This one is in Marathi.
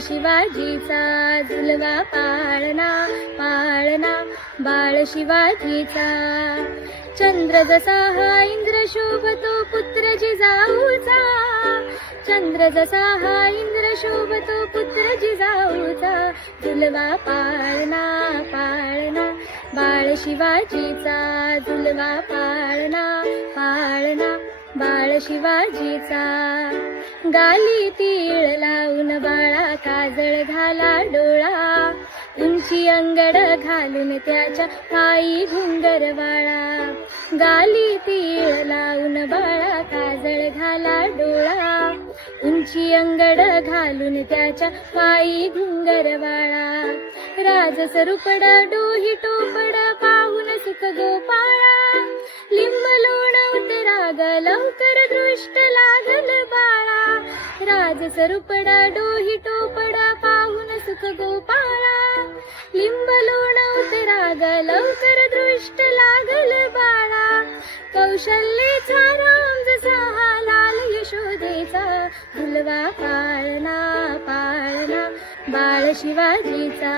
शिवाजीचा झुलवा पाळणा पाळणा बाळ शिवाजीचा. चंद्र जसा हा इंद्र शोभतो पुत्र जिजाऊचा, चंद्र जसा हा इंद्र शोभतो पुत्र जिजाऊचा. झुलवा पाळणा पाळणा बाळ शिवाजीचा, झुलवा पाळणा पाळणा बाळ शिवाजीचा. गाली तीळ लावून बाळा काजळ घाला डोळा, उंची अंगड घालून त्याच्या पायी घुंगर वाळा. गाली तीळ लावून बाळा काजळ घाला डोळा, उंची अंगड घालून त्याच्या पायी घुंगर वाळा. राज स्वरूपड डोही टोपड पाहून सुख गोपाळा, लिंब लोण उतराग लवकर दृष्ट लागल बाळा. राज स्वरूपड डोही टोपड पाहून सुख गोपाळा, लिंब लोण उतराग लवकर दृष्ट लागल बाळा. कौशल्येचा राम जसा हा लाल यशोदेचा, झुलवा पाळणा पाळणा बाळ शिवाजीचा.